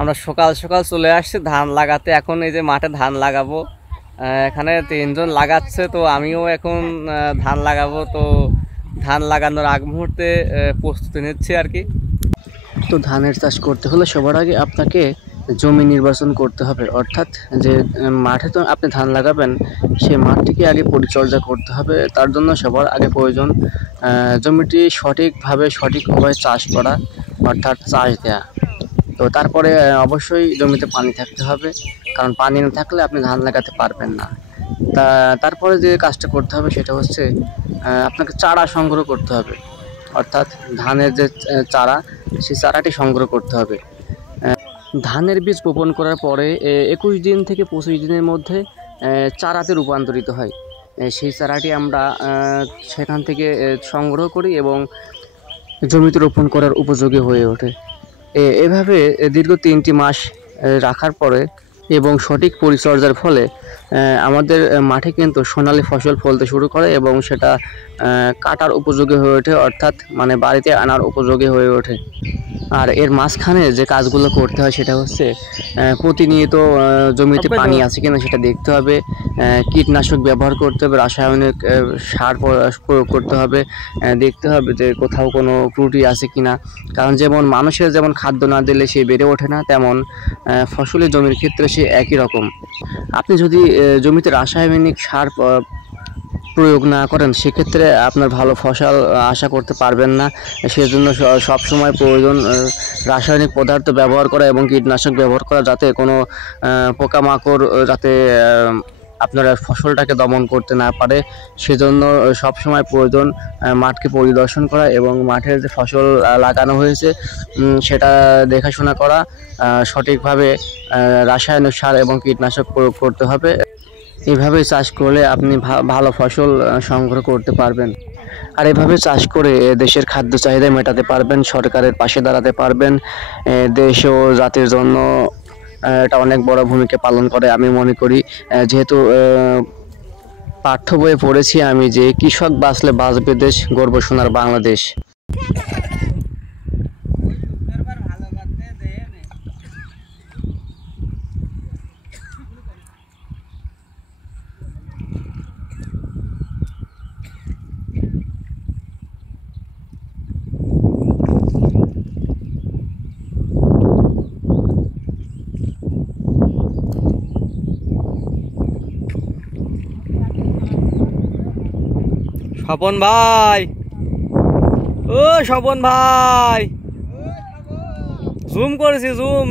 আমরা সকাল সকাল চলে আসছি ধান লাগাতে। এখন এই যে মাঠে ধান লাগাবো, এখানে 3 জন লাগাচ্ছে, তো আমিও এখন ধান লাগাবো। তো ধান লাগানোর আগ মুহূর্তে প্রস্তুতি নিচ্ছি আর কি। তো ধানের চাষ করতে হলে সবার আগে আপনাকে জমি নির্বাচন করতে হবে, অর্থাৎ যে মাঠে তো আপনি ধান লাগাবেন সেই মাঠটিকে আগে পরিচর্যা করতে হবে। তার জন্য সবার আগে প্রয়োজন জমিটি সঠিকভাবে চাষ করা, অর্থাৎ চাষ দেয়া। তো তারপরে অবশ্যই জমিতে পানি থাকতে হবে, কারণ পানি না থাকলে আপনি ধান লাগাতে পারবেন না। তারপরে যে কাজটা করতে হবে সেটা হচ্ছে আপনাকে চারা সংগ্রহ করতে হবে, অর্থাৎ ধানের যে চারা, সেই চারাটি সংগ্রহ করতে হবে। ধানের বীজ বপন করার পরে 21 দিন থেকে 25 দিনের মধ্যে চারাতে রূপান্তরিত হয়। সেই চারাটি আমরা সেখান থেকে সংগ্রহ করি এবং জমিতে রোপণ করার উপযোগী হয়ে ওঠে। এভাবে দীর্ঘ 3টি মাস রাখার পরে এবং সঠিক পরিচর্যার ফলে আমাদের মাঠে কিন্তু সোনালী ফসল ফলতে শুরু করে এবং সেটা কাটার উপযোগী হয়ে ওঠে, অর্থাৎ মানে বাড়িতে আনার উপযোগী হয়ে ওঠে। আর এর মাঝখানে যে কাজগুলো করতে হয় সেটা হচ্ছে প্রতিনিয়ত জমিতে পানি আছে কিনা সেটা দেখতে হবে, কীটনাশক ব্যবহার করতে হবে, রাসায়নিক সার প্রয়োগ করতে হবে, দেখতে হবে যে কোথাও কোনো ত্রুটি আছে কিনা। কারণ যেমন মানুষের যেমন খাদ্য না দিলে সে বেড়ে ওঠে না, তেমন ফসলের জমির ক্ষেত্রে সে একই রকম। আপনি যদি জমিতে রাসায়নিক সার প্রয়োগ না করেন সেক্ষেত্রে আপনার ভালো ফসল আশা করতে পারবেন না। সেজন্য সবসময় প্রয়োজন রাসায়নিক পদার্থ ব্যবহার করা এবং কীটনাশক ব্যবহার করা, যাতে কোনো পোকামাকড় যাতে আপনার ফসলটাকে দমন করতে না পারে। সেজন্য সবসময় প্রয়োজন মাঠকে পরিদর্শন করা এবং মাঠের যে ফসল লাগানো হয়েছে সেটা দেখাশোনা করা, সঠিকভাবে রাসায়নিক সার এবং কীটনাশক প্রয়োগ করতে হবে। এইভাবে চাষ করলে আপনি ভালো ফসল সংগ্রহ করতে পারবেন। আর এভাবে চাষ করে দেশের খাদ্য চাহিদা মেটাতে পারবেন, সরকারের পাশে দাঁড়াতে পারবেন। দেশ ও জাতির জন্য এটা অনেক বড় ভূমিকা পালন করে আমি মনে করি। যেহেতু পাঠ্য বইয়ে পড়েছি আমি যে কৃষক বাঁচলে বাঁচবে দেশ, গর্ব সোনার বাংলাদেশ। স্বপন ভাই, ও স্বপন ভাই, জুম করেছি, জুম।